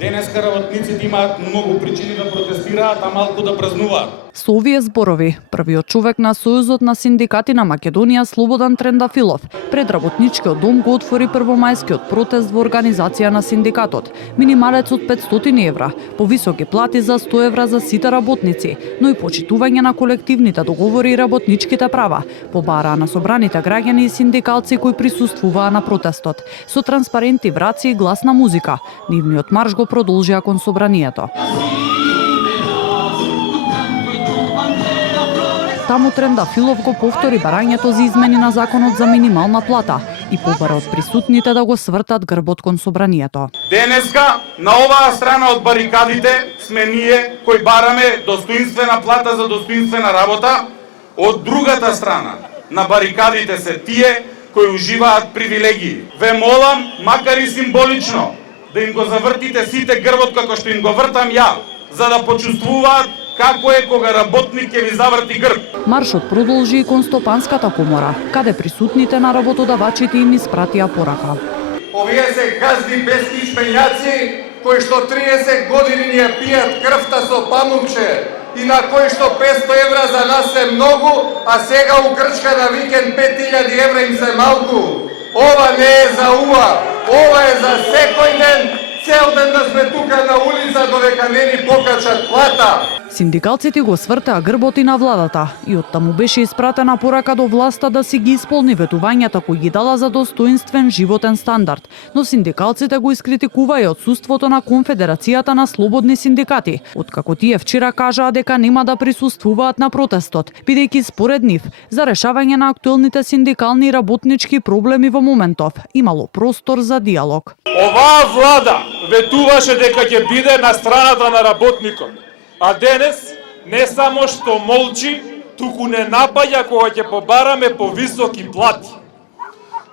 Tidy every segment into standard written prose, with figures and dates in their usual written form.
Денеска работниците имаат многу причини да протестираат, а малку да празнуваат. Со овие зборови, првиот човек на Сојузот на синдикати на Македонија Слободан Трендафилов пред работничкиот дом го отвори првомајскиот протест во организација на синдикатот. Минималец од 500 евра, повисоки плати за 100 евра за сите работници, но и почитување на колективните договори и работничките права, побараа на собраните граѓани и синдикалци кои присуствуваа на протестот. Со транспаренти, враци и гласна музика, нивниот марш го продолжија кон собранието. Таму Трендафилов го повтори барањето за измени на законот за минимална плата и побара од присутните да го свртат грбот кон собранието. Денеска на оваа страна од барикадите сме ние кои бараме достоинствена плата за достоинствена работа, од другата страна на барикадите се тие кои уживаат привилегии. Ве молам, макар и символично, да им го завртите сите грбот како што им го вртам ја, за да почувствуваат како е кога работник ќе ви заврти грб. Маршот продолжи и кон Стопанската комора, каде присутните на работодавачите им испратија порака. Овие се газди бески шпењаци кои што 30 години ни ја пијат крвта со памукче и на кои што 500 евра за нас е многу, а сега у Грчка на викенд 5000 евра им се малку. Ова не е за ова е за секој ден. Цел ден да сме тука на улица додека не ни покачат плата. Синдикалците го свртаа грбот и на владата и оттаму беше испратена порака до власта да си ги исполни ветувањата кои ги дала за достоинствен животен стандард, но синдикалците го искритикуваа и отсуството на Конфедерацијата на слободни синдикати, откако тие вчера кажаа дека нема да присуствуваат на протестот, бидејќи според нив за решавање на актуелните синдикални и работнички проблеми во моментов имало простор за диалог. Оваа влада ветуваше дека ќе биде на страната на работникот. А денес не само што молчи, туку не напаѓа кога ќе побараме повисоки плати.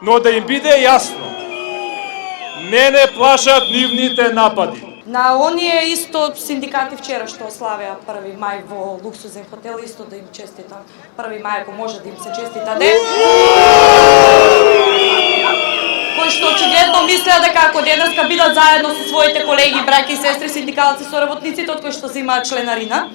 Но да им биде јасно, не плашат нивните напади. На оние исто синдикати вчера што славеа 1 мај во луксузен хотел, исто да им честитам 1 мај, ако може да им се честита ден. Кои што очигледно мислеа дека ако денеска бидат заедно со своите колеги, браќа и сестри, синдикалци, со работниците од кои што земаат членарина,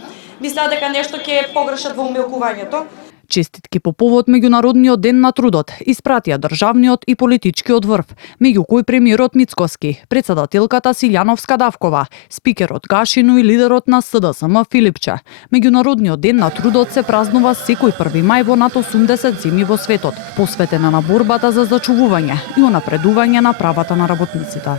мислеа дека нешто ќе погрешат во умилкувањето. Честитки по повод Меѓународниот ден на трудот испратија државниот и политичкиот врв, меѓу кои премиерот Мицкоски, председателката Силјановска Давкова, спикерот Гашину и лидерот на СДСМ Филипче. Меѓународниот ден на трудот се празнува секој 1 мај во над 80 земји во светот, посветена на борбата за зачувување и унапредување на правата на работниците.